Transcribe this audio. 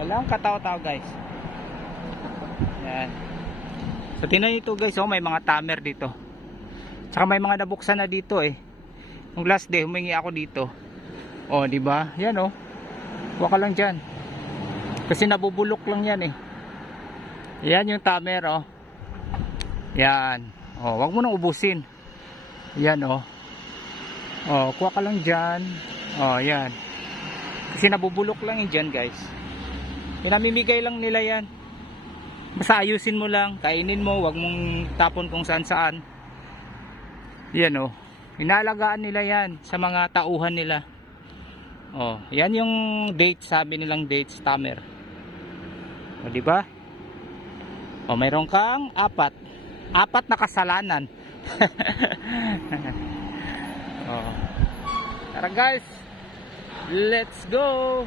Walang katao-tao guys. Yan. So tingnan nyo ito guys, oh, may mga tamer dito. Tsaka may mga nabuksan na dito eh. Yung last day humingi ako dito. Oh, di ba? Yan oh. Kuha ka lang diyan. Kasi nabubulok lang yan eh. Yan yung tamer oh. Yan. Oh, wag mo nang ubusin. Yan oh. Oh, kuha ka lang diyan. Oh, yan. Kasi nabubulok lang yan dyan guys. Pinamimigay lang nila yan. Basta ayusin mo lang, kainin mo, wag mong tapon kung saan saan. Yan oh. Inaalagaan nila yan sa mga tauhan nila. Oh, yan yung date, sabi nilang date tamer. O di ba? O mayroon kang apat na kasalanan. Oh. Tara guys. Let's go.